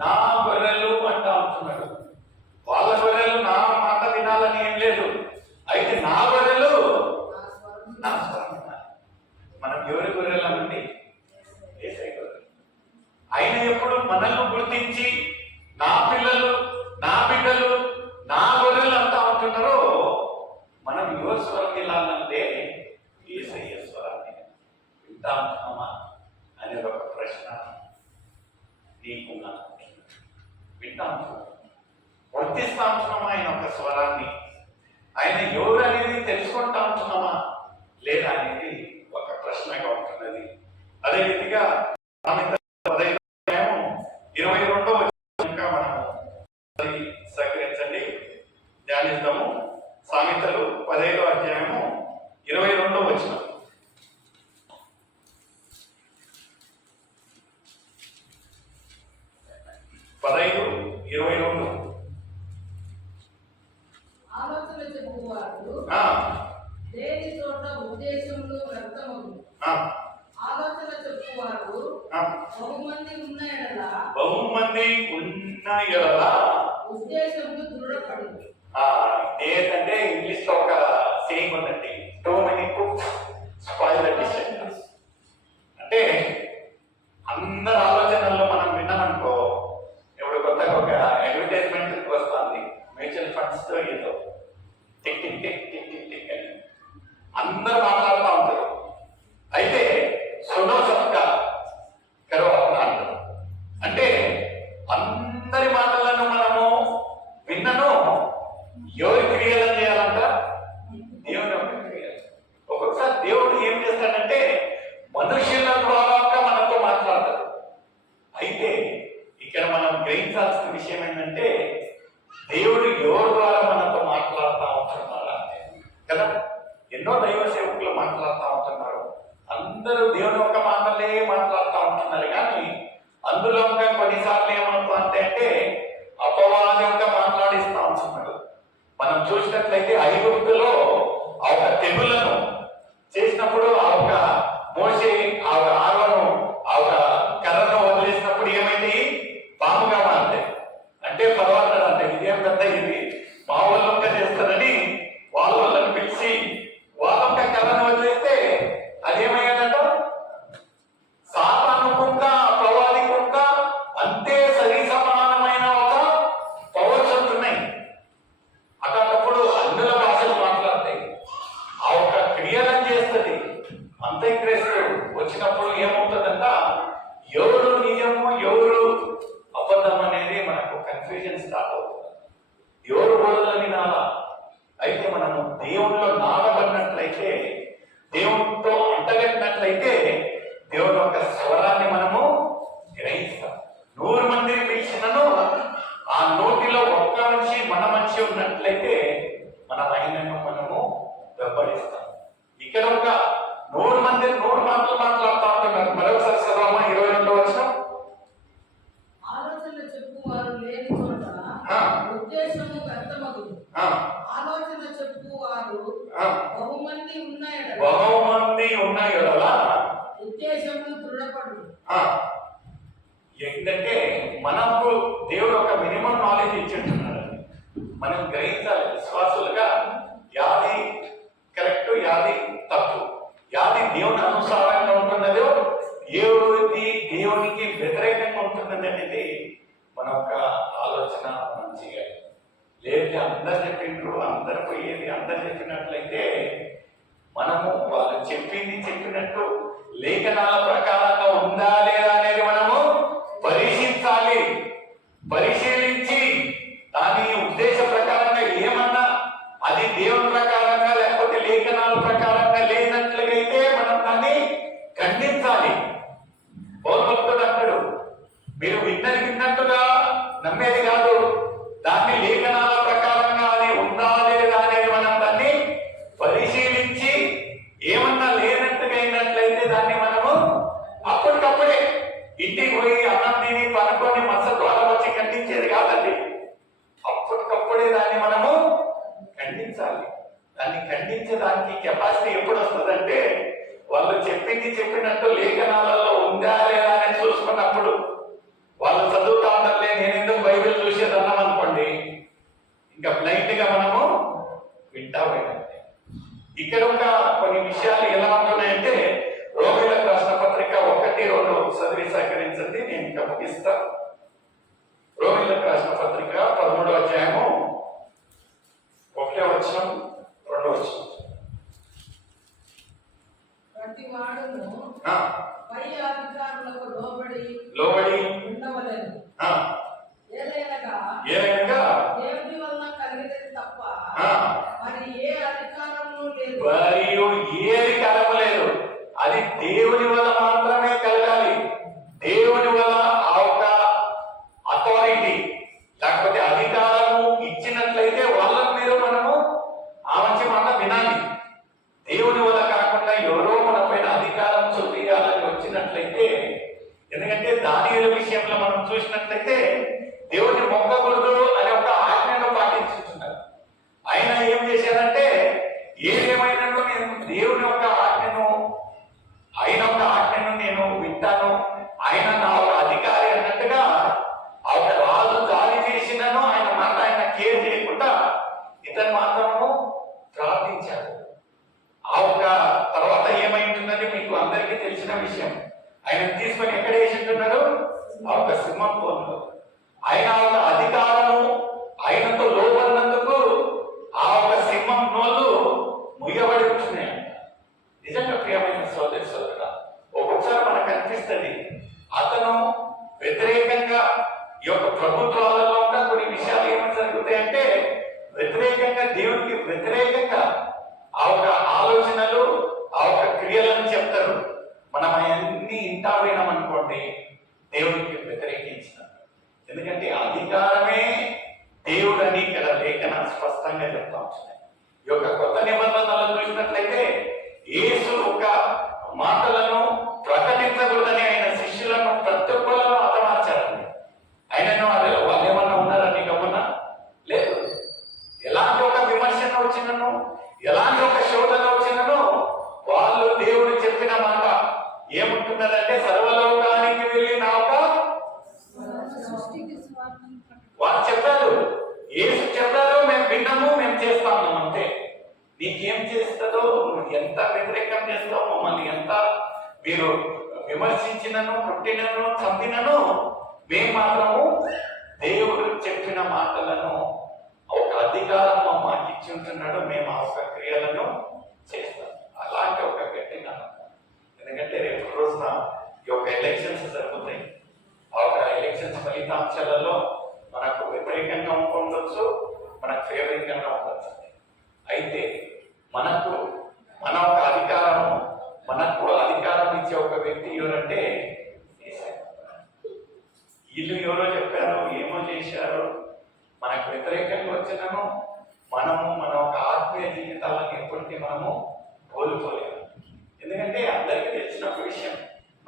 నా గొర్రెలు అంటా ఉంటున్నాడు. వాళ్ళ గొర్రెలు నా మాట వినాలని ఏం లేదు, అయితే నా గొర్రెలు నా స్వరం వినాలి. మనం ఎవరి గొర్రెలమండి? యేసయ్య గొర్రెలు. ఆయన ఎప్పుడు మనల్ని గుర్తించి నా పిల్లలు, నా బిడ్డలు, నా గొర్రెలు అంటా ఉంటున్నారో మనం ఎవరి స్వరం వినాలంటే యేసయ్య స్వరాన్ని వింటా ఉంటున్నామా అనే ఒక ప్రశ్న నీకు వింటా ఉంటున్నాం, వర్తిస్తా ఉంటున్నామా ఆయన ఒక స్వరాన్ని? ఆయన ఎవరు అనేది తెలుసుకుంటా ఉంటున్నామా లేదా అనేది ఒక ప్రశ్నగా ఉంటున్నది. అదే రీతిగా 22వ ఇంకా మనము సహకరించండి, ధ్యానిస్తాము. సామెతలు 15వ అధ్యాయము 22వ వచనం. ఆలోచన చెప్పువాడు లేని చోట ఉద్దేశంలో వ్యర్థమగు. ఆలోచన చెప్పువాడు బహుమంది ఉన్న ఎడల ఉద్దేశంలో దృఢపడు. ఏంటంటే ఇంగ్లీష్ లో ఒక సేయింగ్ ఉందండి, too many cooks spoil the dish. అంటే అందరి ఆలోచనల్లో మనం విన్నామనుకో, ఇప్పుడు కొత్తగా ఒక అడ్వర్టైజ్మెంట్ వస్తుంది మ్యూచువల్ ఫండ్స్ తో, ఏదో tick tick tick tick tick tick అని అందరూ మాట్లాడుతూ ఉంటారు. అయితే సునో సబ్కా కరో అప్నా అంటారు. అంటే అందరి మాటలను మనము విన్నను ఎవరి క్రియలను చేయాలంట? దేవుని యొక్క క్రియలు. ఒక్కొక్కసారి దేవుడు ఏం చేస్తాడంటే మనుషుల ద్వారా మనతో మాట్లాడతాడు. అయితే ఇక్కడ మనం గ్రహించాల్సిన విషయం ఏంటంటే దేవుడు ఎవరి ద్వారా మనతో మాట్లాడుతూ ఉంటున్నారా కదా. ఎన్నో దైవ సేవకులు మాట్లాడుతూ ఉంటున్నారు, అందరూ దేవుని యొక్క మాటలే మాట్లాడుతూ ఉంటున్నారు. కానీ అందులో కొన్నిసార్లు ఏమవుతుంది అంటే అపవాది యొక్క మాట్లాడిస్తూ ఉంటున్నాడు. మనం చూసినట్లయితే ఐగుప్తులో ఆ ఒక తెగులను చేసినప్పుడు ఆ ఒక మోషే ఆ ఒక ఆరోను ఆ ఒక కర్రను వదిలేసినప్పుడు ఏమైంది? పాముగా మారింది. అంటే పర్వాలేదు అంటే ఇదేం పెద్ద ఇది మా వాళ్ళొక్క చేస్తారని వాళ్ళని పిలిచి వాళ్ళొక్క కర్రను వదిలేస్తే అదేమయ్యాదంట? సాతాను కుక్క, ప్రవాది కుక్క అంతే సరి సమానమైన ఒక పవర్స్ ఉంటున్నాయి. అట్లాంటప్పుడు అందులో భాషలు మాట్లాడతాయి, ఆ ఒక క్రియలను చేస్తుంది. అంత్యక్రీస్తు వచ్చినప్పుడు ఏమవుతుందంట, ఎవరు నిజము ఎవరు అబద్ధం అనేది మనకు కన్ఫ్యూజన్ స్టార్ట్ అవుతుంది. ఎవరు బోధన వినాలా? అయితే మనము దేవునిలో నాడబడినట్లయితే, దేవునితో అంటగట్టినట్లయితే దేవుని యొక్క స్వరాన్ని మనము గ్రహిస్తాం. 100 మందిని పిలిచినను ఆ నోటిలో ఒక్క మనిషి మన మనిషి ఉన్నట్లయితే మన ఆయనను మనము వెంబడిస్తాం. ఇక్కడ ఒక 100 మంది 100 మాటలు మాట్లాడుతూ ఉంటున్నారు. మరొకసారి చదవమా 22వ వచనం. ఆలోచన చెప్పువారు లేని చోట ఉద్దేశము వ్యర్థమగు. ఆలోచన చెప్పువారు బహుమంది ఉన్న ఎడల ఉద్దేశము దృఢపడు. ఏంటంటే మనకు దేవుడు ఒక మినిమం నాలెడ్జ్ ఇచ్చింటున్నాడు. మనం గ్రహించాలి విశ్వాసులుగా, యాది కరెక్ట్, యాది తప్పు, యాది దేవుని అనుసారంగా ఉంటున్నదో, ఏది దేవునికి వ్యతిరేకంగా ఉంటున్నది అనేది మన యొక్క ఆలోచన మనం చేయాలి. లేదంటే అందరు చెప్పిండ్రు, అందరు పోయేది అందరు చెప్పినట్లయితే మనము వాళ్ళు చెప్పినట్టు లేఖనాల ప్రకారంగా ఉందా లేదా అనేది మనము పరిశీలించాలి. పరిశీలించి దాని ఉద్దేశ ప్రకారంగా ఏమన్నా అది దేవుని ప్రకారంగా లేకపోతే లేఖనాల ప్రకారంగా లేనట్లుగైతే మనం దాన్ని ఖండించాలి. పౌరుడు అంటాడు, మీరు విన్నట్టుగా నమ్మేది కాదు, దాన్ని లేఖనాల ప్రకారంగా అది ఉందా లేదా అనేది మనం దాన్ని పరిశీలించి ఏమన్నా లేనట్టుగా అయినట్లయితే దాన్ని మనము అప్పటికప్పుడే ఇంటికి పోయి అన్నం తిని పనుకొని మరుసటి వారం వచ్చి ఖండించేది కాదండి. అప్పటికప్పుడే దాన్ని మనము ఖండించాలి. దాన్ని ఖండించడానికి కెపాసిటీ ఎప్పుడు వస్తుందంటే వాళ్ళు చెప్పినట్టు లేఖనాలలో ఉందా లేదా అని చూసుకున్నప్పుడు. వాళ్ళు చదువుతా ఉంటారు, ఇక్కడ ఒక కొన్ని విషయాలు ఎలా ఉంటున్నాయంటే రోమిలకు రాసిన పత్రిక 1-2 చదివి సహకరించండి, నేను ఇంకా ముగిస్తాను. రోమిలకు రాసిన పత్రిక 13వ అధ్యాయము 1వ వచనం 2వ వచనం. ప్రతి వాడును పై అధికారులకు లోబడి ఉండవలెను. ఏలైనగా దేవుని వలన కలిగినది తప్ప మరి ఏ అధికారము లేదు. మరియు ఏ అధికారము లేదు, అది దేవుని వల్ల మాత్రమే కలగాలి. దేవుని వల్ల ఆ ఒక అథారిటీ లేకపోతే అధికారము ఇచ్చినట్లయితే వాళ్ళని మీరు మనము ఆ మంచి మాట వినాలి. దేవుని వల్ల కాకుండా ఎవరో మన పైన అధికారం చూపించాలని వచ్చినట్లయితే, ఎందుకంటే దానియేలు విషయంలో మనం చూసినట్లయితే దేవుని మొక్కకూడదు అనే ఒక ఆజ్ఞను పాటించుతున్నారు. ఆయన ఏం చేశారంటే ఏదేమైనా నేను దేవుని యొక్క ఆజ్ఞను, ఆయన ఒక ఆజ్ఞను నేను వింటాను, ఆయన నా ఒక అధికారి అన్నట్టుగా ఆ ఒక రాజు దాడి చేసినను ఆయన మాట ఆయన కేర్ చేయకుండా ఇతను మాత్రము ప్రార్థించాడు. ఆ ఒక తర్వాత ఏమైంటుందని మీకు అందరికీ తెలిసిన విషయం. ఆయన తీసుకొని ఎక్కడ వేసింటున్నాడు? ఆ ఒక సింహం పోన్లో. ఆయన ఒక అధికారము ఆయనతో లోపడినందుకు ఆ ఒక సింహం నోళ్ళు ముయ్యబడి ఉంటున్నాయి. నిజంగా ప్రియమైన సోదరి సోదరుడా, ఒక్కొక్కసారి మనకు అనిపిస్తుంది అతను వ్యతిరేకంగా ఈ యొక్క ప్రభుత్వాలలో ఉన్న కొన్ని విషయాలు ఏమని జరుగుతాయంటే వ్యతిరేకంగా, దేవునికి వ్యతిరేకంగా ఆ ఒక ఆలోచనలు ఆ ఒక క్రియలను చెప్తారు. మనం అవన్నీ ఇంటా పోయినామనుకోండి దేవునికి వ్యతిరేకించిన. ఎందుకంటే అధికారమే దేవుడని ఇక్కడ లేఖన స్పష్టంగా చెప్తా ఉంటున్నాయి. ఈ యొక్క కొత్త నిబంధనలు చూసినట్లయితే యేసు ఒక మాటలను ప్రకటించకూడదని ఆయన శిష్యులను ప్రతి ఒక్కలను హతమార్చారండి. ఆయనను వాళ్ళు ఏమన్నా ఉన్నారని గమనా లేదు. ఎలాంటి ఒక విమర్శన వచ్చినను, ఎలాంటి ఒక శోధన వచ్చినను వాళ్ళు దేవుడు చెప్పిన మాట ఏముంటున్నదంటే సర్వలోకానికి వెళ్ళి నా ఒక వాళ్ళు చెప్పారు, యేసు చెప్పారు, మేము విన్నాము, మేము చేస్తాము అంతే. నీకేం చేస్తుందో, నువ్వు ఎంత వ్యతిరేకం చేస్తావు, మమ్మల్ని ఎంత మీరు విమర్శించినను, కొట్టినను, చంపినను, మేము మాత్రము దేవుడు చెప్పిన మాటలను ఒక అధికారం మాకు ఇచ్చి ఉంటున్నాడు, మేము ఆ ఒక క్రియలను చేస్తాం. అలాంటి ఒక గట్టి నమ్మకం. ఎందుకంటే రేపు రోజున ఈ యొక్క ఎలక్షన్స్ జరుగుతాయి. ఆ ఒక ఎలక్షన్స్ ఫలితాంశాలలో మనకు వ్యతిరేకంగా ఉండొచ్చు, మనకు ఫేవరింగ్గా ఉండొచ్చు. అయితే మనకు మన ఒక అధికారము, మనకు అధికారం ఇచ్చే ఒక వ్యక్తి ఎవరంటే వీళ్ళు ఎవరో చెప్పారు, ఏమో చేశారు, మనకు వ్యతిరేకంగా వచ్చినాము, మనము మన ఒక ఆత్మీయ జీవితాలను ఎప్పటికీ మనము కోల్పోలేము. ఎందుకంటే అందరికీ తెలిసిన ఒక విషయం,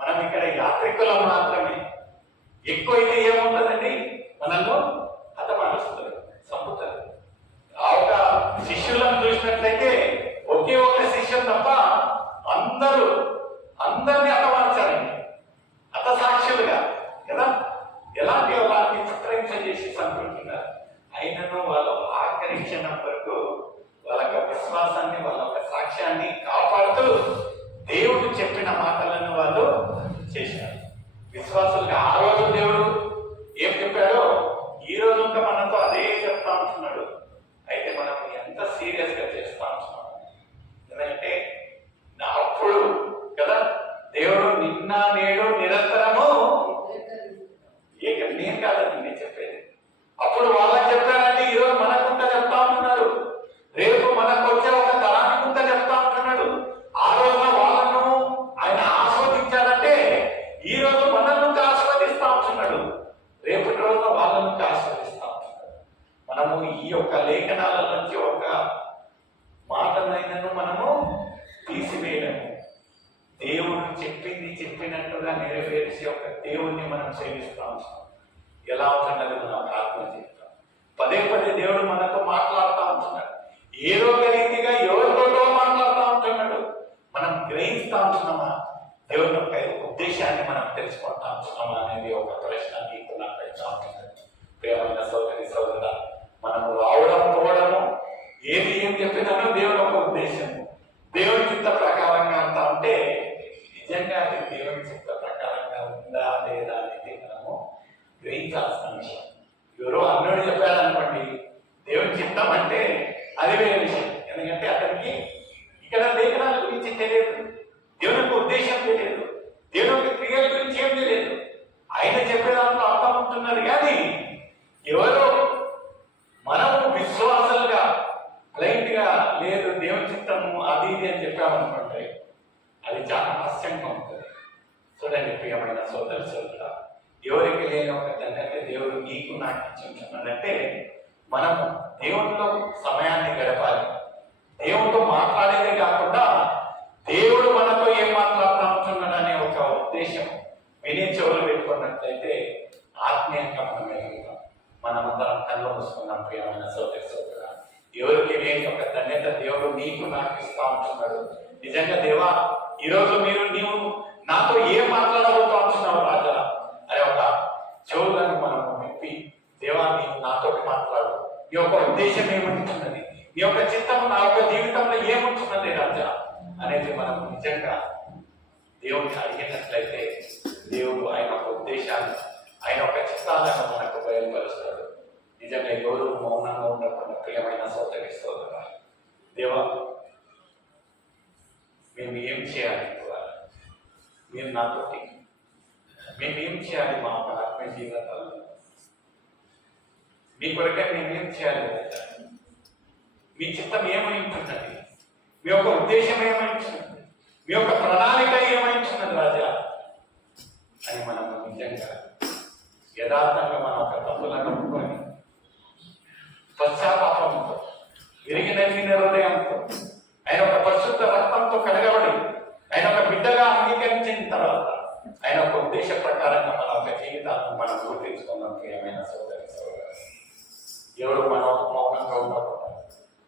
మనం ఇక్కడ యాత్రికులం మాత్రమే. ఎక్కువ అయితే ఏముంటుందండి, మనలో హతమారుస్తారు, చంపుతారు. ఆ ఒక శిష్యులను చూసినట్లయితే ఒకే ఒక్క శిష్యులు తప్ప అందరినీ హతమార్చారండి, హతసాక్షులుగా కదా. ఎలాంటి చిత్రహింస చేసి చంపుతున్నారు. అయినను వాళ్ళ ఆఖరి క్షణం వరకు వాళ్ళ యొక్క విశ్వాసాన్ని, వాళ్ళ యొక్క సాక్ష్యాన్ని కాపాడుతూ దేవుడు చెప్పిన మాటలను వాళ్ళు చేశారు. విశ్వాసులుగా ఆ రోజు దేవుడు ఏం చెప్పాడో ఈ రోజు ఇంకా మనతో అదే చెప్తా ఉంటున్నాడు. అయితే మనం ఎంత సీరియస్ గా చేస్తా ఉంటున్నాం. ఎందుకంటే అప్పుడు కదా దేవుడు నిన్న నేడు నిరంతరము నేను కాదండి నేను చెప్పేది. అప్పుడు వాళ్ళకి చెప్పారంటే ఈరోజు మనకుంత చెప్తా ఉంటున్నారు, రేపు మనకు వచ్చే ఒక తరానికి ఉంత చెప్తా ఉంటున్నాడు. ఆ రోజున వాళ్ళను ఆయన ఆస్వాదించాలంటే ఈ రోజు మనల్ని ఆస్వాదిస్తా ఉంటున్నాడు, రేపటి రోజున వాళ్ళను ఆస్వాదిస్తా ఉంటున్నాడు. మనము ఈ యొక్క లేఖనాల నుంచి ఒక మాటనైనను మనము తీసివేయలేము. దేవుడు చెప్పినట్టుగా నెరవేర్చి ఒక దేవుణ్ణి మనం సేవిస్తా ఉంటాం. ఎలా ఉంటున్నది మనం ఆత్మ జీవితం. పదే దేవుడు మనతో మాట్లాడుతూ ఉంటున్నాడు. ఏదో రీతిగా ఎవరితోటో మాట్లాడుతూ ఉంటున్నాడు. మనం గ్రహిస్తూ ఉంటున్నామా, దేవుని యొక్క ఉద్దేశాన్ని మనం తెలుసుకుంటా ఉంటున్నామా అనేది ఒక ప్రశ్న నీకు నాకు పెడతా ఉంటున్నాడు. ప్రియమైన సోదరి సోదరుడా, మనము రావడం పోవడము ఏం చెప్పినానో దేవుని ఒక ఉద్దేశము. దేవుని చిత్త ప్రకారంగా అంతా ఉంటే నిజంగా అది దేవుని చిత్త ప్రకారంగా ఉందా లేదా అనేది మనము గ్రహించాల్సిన విషయం. ఎవరో అన్నోడు చెప్పారనుకోండి దేవుని చిత్తం అంటే అది వేరే విషయం. ఎందుకంటే అతనికి ఇక్కడ లేఖనాల గురించి తెలియదు, దేవుని యొక్క ఉద్దేశం తెలియదు, దేవుని యొక్క క్రియల గురించి ఏం తెలియదు. ఆయన చెప్పేదాంట్లో అర్థం ఉంటున్నారు. కానీ ఎవరో మనము విశ్వాసాలుగా లైట్ గా లేదు దేవుని చిత్తము అది ఇది అని చెప్పామనుకోండి అది చాలా హాస్యంగా ఉంటుంది. చూడండి ప్రియమైన సోదరు సోదరుడా, ఎవరికి లేని ఒక తండ్రి దేవుడు నీకు నాకు ఇచ్చుంటున్నాడంటే మనము దేవునితో సమయాన్ని గడపాలి. దేవునితో మాట్లాడేదే కాకుండా దేవుడు మనతో ఏం మాట్లాడుతున్నాడు అనే ఒక ఉద్దేశం వినే చెవులు పెట్టుకున్నట్లయితే ఆత్మీయంగా మనం వెళ్తాం. మనమందరం కళ్ళు మూసుకున్నాం ప్రియమైన సోదరి సోదరుడా. ఎవరికి లేని ఒక ధన్యత దేవుడు నీకు నాకు ఇస్తా ఉంటున్నాడు. నిజంగా దేవా ఈరోజు నీవు నాతో ఏం మాట్లాడబోతూ ఉంటున్నావు రాజా అనే ఒక చెవులను మనము విప్పి దేవా నీవు నాతోటి మాట్లాడు, నీ యొక్క ఉద్దేశం ఏముంటున్నది, నీ యొక్క చిత్తము నా యొక్క జీవితంలో ఏముంటున్నది రాజా అనేది మనం నిజంగా దేవుడిని అడిగినట్లయితే దేవుడు ఆయన యొక్క ఉద్దేశాన్ని ఆయన యొక్క చిత్తాలను మనకు బయలుపరుస్తాడు. నిజంగా ఎవరు మౌనంగా ఉండకుండా ప్రియమైన సోదరి సోదరుడా, దేవా మేము ఏం చేయాలి, మీరు నాతోటి మేము ఏం చేయాలి, మా ఆత్మీయ జీవితాలను మీ కొరకే మేమేం చేయాలి, మీ చిత్తం ఏమై ఉంటున్నది, మీ యొక్క ఉద్దేశం ఏమై ఉంటున్నది, మీ యొక్క ప్రణాళిక ఏమై ఉంటున్నది రాజా అని మనం నిజంగా యథార్థంగా మన ఒక తప్పులను ఒప్పుకొని పశ్చాత్తాపంతో విరిగి నలిగిన హృదయంతో ఆయన ఒక పరిశుద్ధ రక్తంతో కడగబడి ఆయన ఒక బిడ్డగా అంగీకరించిన తర్వాత ఆయన ఒక ఉద్దేశ ప్రకారంగా మన ఒక జీవితాలను మనం గుర్తించుకున్నాం. ప్రియమైన సోదరి సోదరు, ఎవరు మన ఒక మౌనంగా ఉండకుండా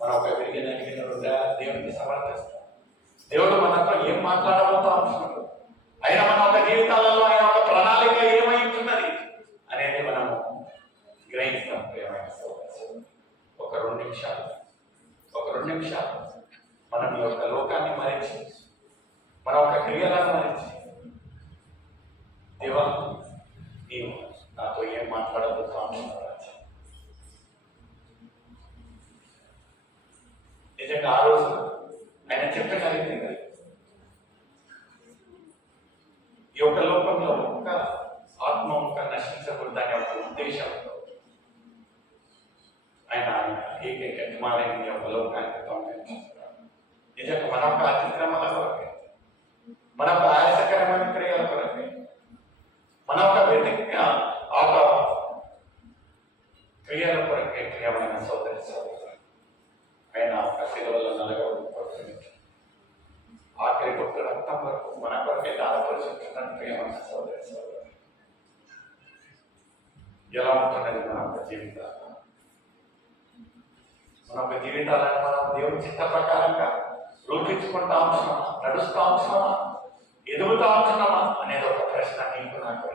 మన ఒక విరిగి నలిగిన హృదయ దేవునికి సమర్పిస్తాం. దేవుడు మనతో ఏం మాట్లాడబోతా ఉంటున్నాడు, ఆయన మన ఒక జీవితాలలో ఆయన ఒక ప్రణాళిక ఏమై ఉంటున్నది అనేది మనము గ్రహిస్తాం. ప్రియమైన సోదరు, ఒక రెండు నిమిషాలు మనం ఈ యొక్క లోకాన్ని మరించి మన ఒక క్రియలను మరించి దేవా నీవు నాతో ఏం మాట్లాడబోతా ఉంటున్నావు రాజా. నిజంగా ఆ రోజు ఆయన చెప్పగలిగింది ఈ యొక్క లోకంలో ఒక ఆత్మ ఒక నశించకూడదనే ఒక ఉద్దేశంతో ఆయన ఏకైక కుమారుని యొక్క లోకానికి పంపించారు. నిజంగా మన యొక్క అతిక్రమల కొరకే, మన యొక్క ఆయాసకరమైన క్రియల కొరకే, మన యొక్క ఒక క్రియల కొరకే ప్రియమైన సోదరి సోదరు ఆయన ఒక శిలువలో నలగబడిపోతుంది. ఆఖరి కొట్టు రక్తం వరకు మన కొరకే దాదాపు ప్రియమైన సోదరి సోదరు ఎలా ఉంటున్నది మన యొక్క జీవితాలు, మన యొక్క జీవితాలను మనం దేవుని చిత్త ప్రకారంగా రూపించుకుంటా ఉంటున్నామా, నడుస్తూ ఉంటున్నామా, ఎదుగుతా ఉంటున్నామా అనేది ఒక ప్రశ్న నీకు నాకు.